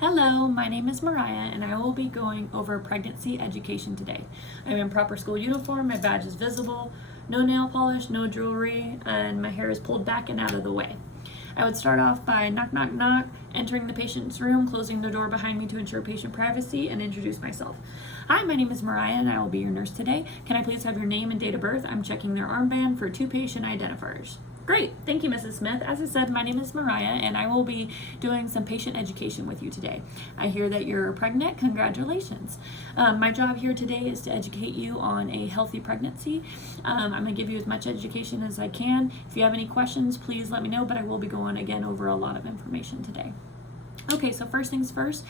Hello, my name is Mariah and I will be going over pregnancy education today. I'm in proper school uniform, my badge is visible, no nail polish, no jewelry, and my hair is pulled back and out of the way. I would start off by knock, knock, knock, entering the patient's room, closing the door behind me to ensure patient privacy, and introduce myself. Hi, my name is Mariah and I will be your nurse today. Can I please have your name and date of birth? I'm checking their armband for 2 patient identifiers. Great, thank you, Mrs. Smith. As I said, my name is Mariah and I will be doing some patient education with you today. I hear that you're pregnant. Congratulations. My job here today is to educate you on a healthy pregnancy. I'm going to give you as much education as I can. If you have any questions, please let me know, but I will be going again over a lot of information today. Okay, so first things first,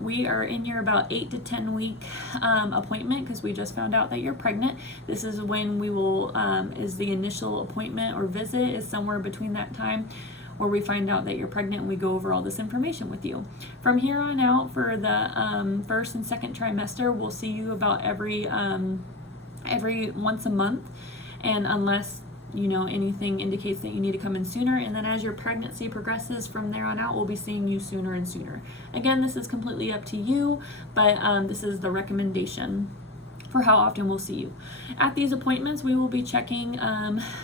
we are in your about 8 to 10 week appointment because we just found out that you're pregnant. This is when we will, is the initial appointment or visit is somewhere between that time where we find out that you're pregnant and we go over all this information with you. From here on out for the first and second trimester, we'll see you about every once a month, and unless anything indicates that you need to come in sooner, and then as your pregnancy progresses from there on out, we'll be seeing you sooner and sooner. Again, this is completely up to you, but this is the recommendation for how often we'll see you. At these appointments, we will be checking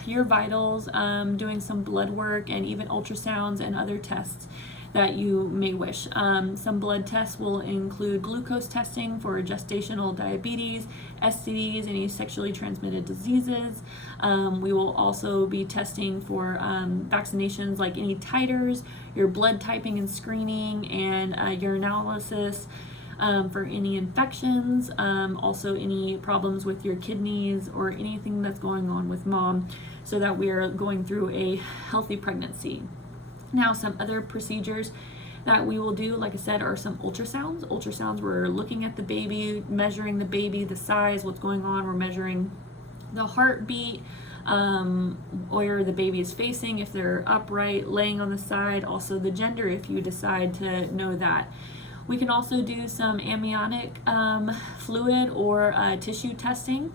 your vitals, doing some blood work, and even ultrasounds and other tests that you may wish. Some blood tests will include glucose testing for gestational diabetes, STDs, any sexually transmitted diseases. We will also be testing for vaccinations like any titers, your blood typing and screening, and urinalysis for any infections, also any problems with your kidneys or anything that's going on with mom, so that we are going through a healthy pregnancy. Now, some other procedures that we will do, like I said, are some ultrasounds. Ultrasounds, we're looking at the baby, measuring the baby, the size, what's going on. We're measuring the heartbeat, where the baby is facing, if they're upright, laying on the side, also the gender if you decide to know that. We can also do some amniotic fluid or tissue testing.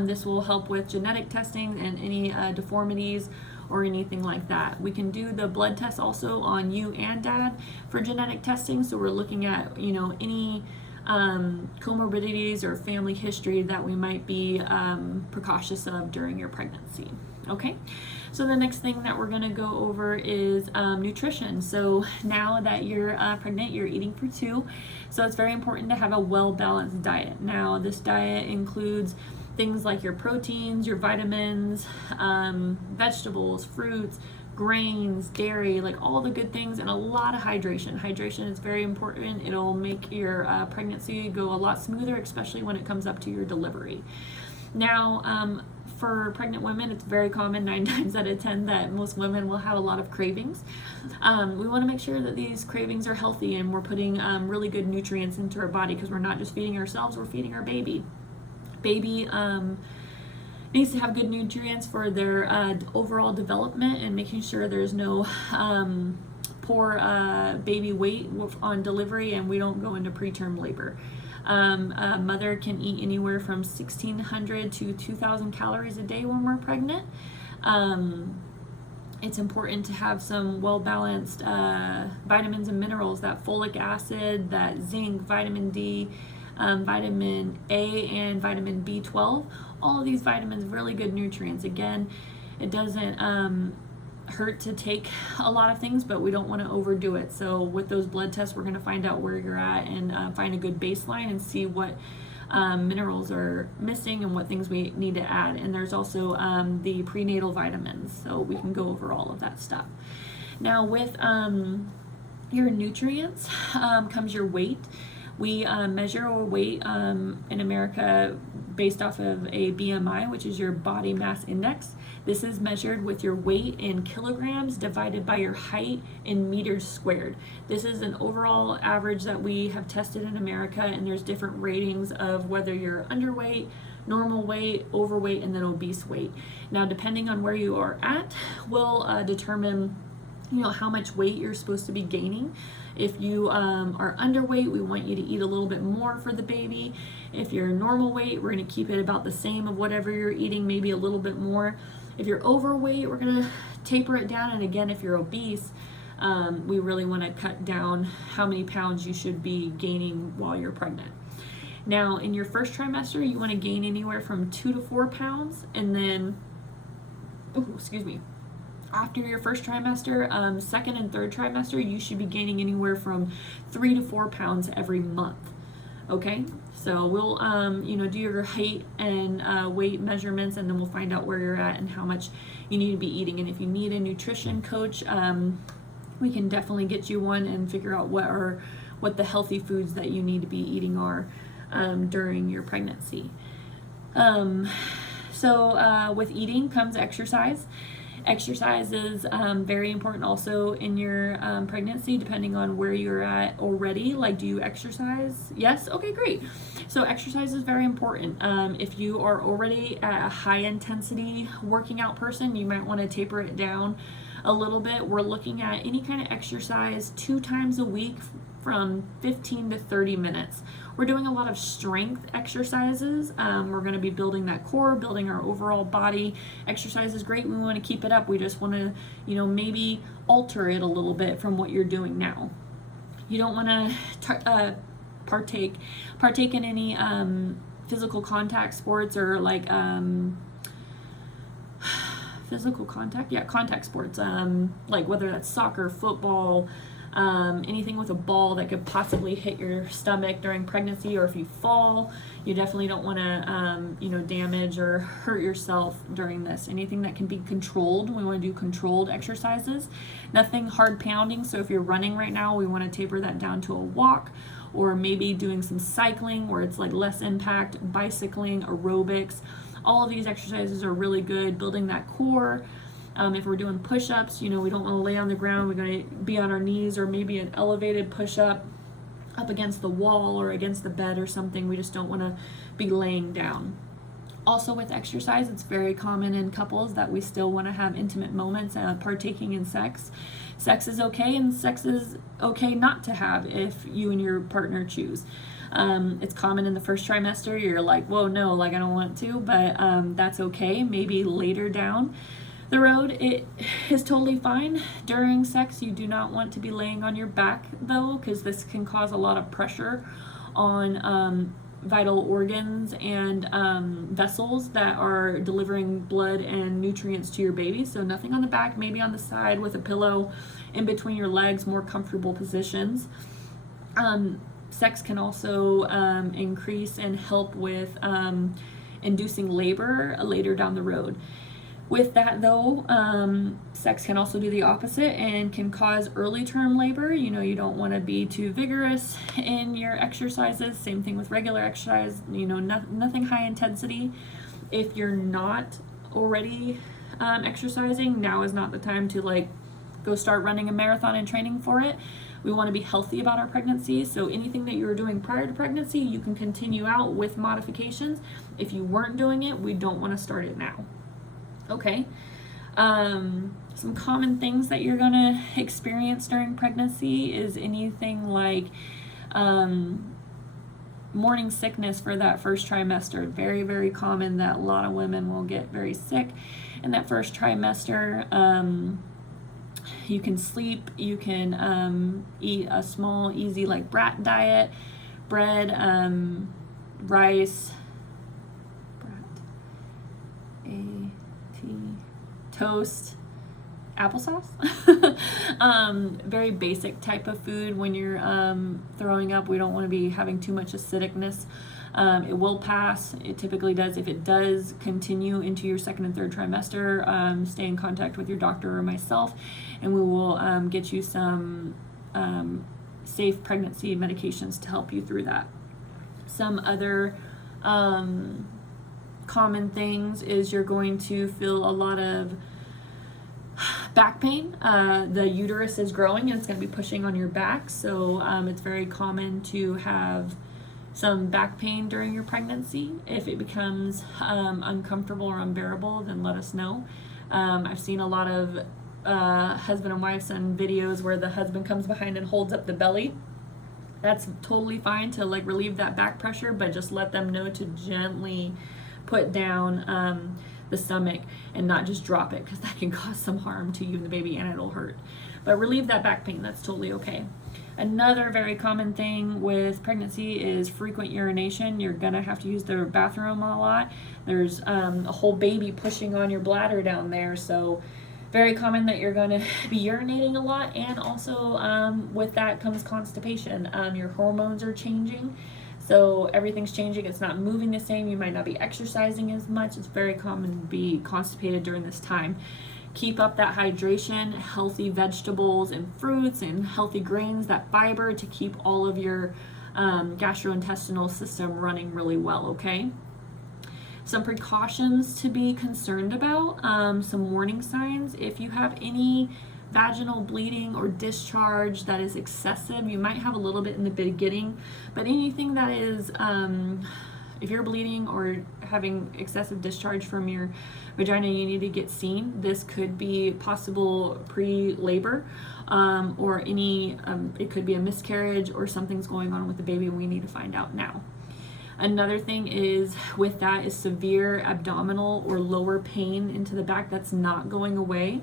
This will help with genetic testing and any deformities or anything like that. We can do the blood test also on you and dad for genetic testing. So we're looking at, any comorbidities or family history that we might be precautious of during your pregnancy. Okay, so the next thing that we're going to go over is nutrition. So now that you're pregnant, you're eating for 2, so it's very important to have a well-balanced diet. Now, this diet includes things like your proteins, your vitamins, vegetables, fruits, grains, dairy, like all the good things, and a lot of hydration. Hydration is very important. It'll make your pregnancy go a lot smoother, especially when it comes up to your delivery. Now, for pregnant women, it's very common, 9 times out of 10, that most women will have a lot of cravings. We want to make sure that these cravings are healthy and we're putting really good nutrients into our body, because we're not just feeding ourselves, we're feeding our baby. Baby needs to have good nutrients for their overall development, and making sure there's no poor baby weight on delivery and we don't go into preterm labor. A mother can eat anywhere from 1,600 to 2,000 calories a day when we're pregnant. It's important to have some well-balanced vitamins and minerals, that folic acid, that zinc, vitamin D, vitamin A, and vitamin B12. All of these vitamins, really good nutrients. Again, it doesn't hurt to take a lot of things, but we don't want to overdo it. So with those blood tests, we're going to find out where you're at and find a good baseline and see what minerals are missing and what things we need to add. And there's also the prenatal vitamins, so we can go over all of that stuff. Now, with your nutrients comes your weight. We measure our weight in America based off of a BMI, which is your body mass index. This is measured with your weight in kilograms divided by your height in meters squared. This is an overall average that we have tested in America, and there's different ratings of whether you're underweight, normal weight, overweight, and then obese weight. Now, depending on where you are at, will determine how much weight you're supposed to be gaining. If you are underweight, we want you to eat a little bit more for the baby. If you're normal weight, we're going to keep it about the same of whatever you're eating, maybe a little bit more. If you're overweight, we're going to taper it down. And again, if you're obese, we really want to cut down how many pounds you should be gaining while you're pregnant. Now, in your first trimester, you want to gain anywhere from 2 to 4 pounds, and then, after your first trimester, second and third trimester, you should be gaining anywhere from 3 to 4 pounds every month. Okay, so we'll do your height and weight measurements, and then we'll find out where you're at and how much you need to be eating. And if you need a nutrition coach, we can definitely get you one and figure out what the healthy foods that you need to be eating are during your pregnancy. So with eating comes exercise. Exercise is very important also in your pregnancy, depending on where you're at already. Like, do you exercise? Yes? Okay, great. So exercise is very important. If you are already a high intensity working out person, you might want to taper it down a little bit. We're looking at any kind of exercise 2 times a week from 15 to 30 minutes. We're doing a lot of strength exercises. We're going to be building that core, building our overall body. Exercise is great. We want to keep it up. We just want to, maybe alter it a little bit from what you're doing now. You don't want to partake in any physical contact sports or like contact sports, like whether that's soccer, football, anything with a ball that could possibly hit your stomach during pregnancy, or if you fall, you definitely don't want to damage or hurt yourself during this. Anything that can be controlled, we want to do controlled exercises. Nothing hard pounding. So if you're running right now, we want to taper that down to a walk, or maybe doing some cycling where it's like less impact, bicycling, aerobics. All of these exercises are really good, building that core. If we're doing push-ups, we don't want to lay on the ground. We're going to be on our knees, or maybe an elevated push-up up against the wall or against the bed or something. We just don't want to be laying down. Also with exercise, it's very common in couples that we still want to have intimate moments, partaking in sex. Sex is okay, and sex is okay not to have if you and your partner choose. It's common in the first trimester. You're like, whoa, no, like I don't want to, but that's okay. Maybe later down the road, it is totally fine. During sex, you do not want to be laying on your back though, because this can cause a lot of pressure on vital organs and vessels that are delivering blood and nutrients to your baby. So nothing on the back, maybe on the side with a pillow in between your legs, more comfortable positions. Sex can also increase and help with inducing labor later down the road. With that though, sex can also do the opposite and can cause early term labor. You don't want to be too vigorous in your exercises. Same thing with regular exercise, nothing high intensity. If you're not already exercising, now is not the time to go start running a marathon and training for it. We want to be healthy about our pregnancy. So anything that you were doing prior to pregnancy, you can continue out with modifications. If you weren't doing it, we don't want to start it now. Okay, some common things that you're gonna experience during pregnancy is anything like morning sickness for that first trimester. Very, very common that a lot of women will get very sick in that first trimester. You can sleep, you can eat a small, easy brat diet, bread, rice, toast, applesauce. Very basic type of food. When you're throwing up, we don't want to be having too much acidicness. It will pass. It typically does. If it does continue into your second and third trimester, stay in contact with your doctor or myself, and we will get you some safe pregnancy medications to help you through that. Some other common things is you're going to feel a lot of back pain. The uterus is growing and it's going to be pushing on your back, so it's very common to have some back pain during your pregnancy. If it becomes uncomfortable or unbearable, then let us know. I've seen a lot of husband and wife send videos where the husband comes behind and holds up the belly. That's totally fine to relieve that back pressure, but just let them know to gently put down the stomach and not just drop it, because that can cause some harm to you and the baby and it'll hurt. but relieve that back pain. That's totally okay. Another very common thing with pregnancy is frequent urination. You're gonna have to use the bathroom a lot. There's a whole baby pushing on your bladder down there, so very common that you're gonna be urinating a lot, and also with that comes constipation. Your hormones are changing, so everything's changing. It's not moving the same. You might not be exercising as much. It's very common to be constipated during this time. Keep up that hydration, healthy vegetables and fruits and healthy grains, that fiber, to keep all of your gastrointestinal system running really well, okay? Some precautions to be concerned about, some warning signs. If you have any vaginal bleeding or discharge that is excessive, you might have a little bit in the beginning, but anything that is, if you're bleeding or having excessive discharge from your vagina, you need to get seen. This could be possible pre-labor, or it could be a miscarriage or something's going on with the baby, and we need to find out now. Another thing is with that is severe abdominal or lower pain into the back that's not going away.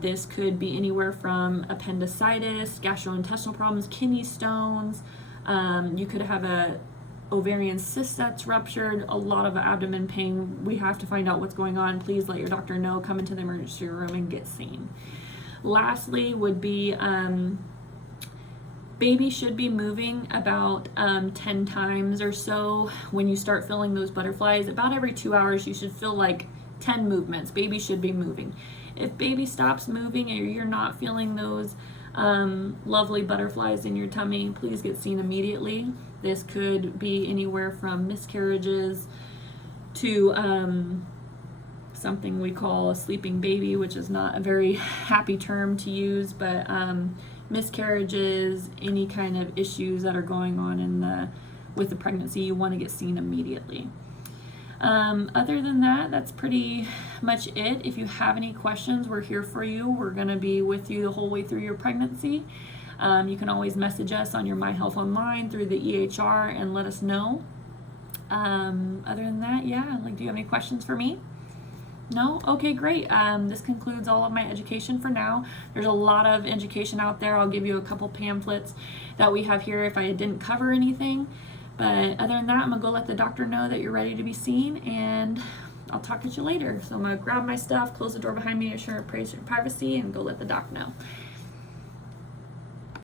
This could be anywhere from appendicitis, gastrointestinal problems, kidney stones. You could have a ovarian cyst that's ruptured, a lot of abdomen pain. We have to find out what's going on. Please let your doctor know, come into the emergency room and get seen. Lastly would be baby should be moving about 10 times or so. When you start feeling those butterflies, about every 2 hours you should feel like 10 movements. Baby should be moving. If baby stops moving or you're not feeling those lovely butterflies in your tummy, please get seen immediately. This could be anywhere from miscarriages to something we call a sleeping baby, which is not a very happy term to use, but miscarriages, any kind of issues that are going on with the pregnancy, you want to get seen immediately. Other than that, that's pretty much it. If you have any questions, we're here for you. We're going to be with you the whole way through your pregnancy. You can always message us on your My Health Online through the EHR and let us know. Other than that, yeah, do you have any questions for me? No? Okay, great. This concludes all of my education for now. There's a lot of education out there. I'll give you a couple pamphlets that we have here if I didn't cover anything. But other than that, I'm going to go let the doctor know that you're ready to be seen, and I'll talk to you later. So I'm going to grab my stuff, close the door behind me, assure privacy, and go let the doc know.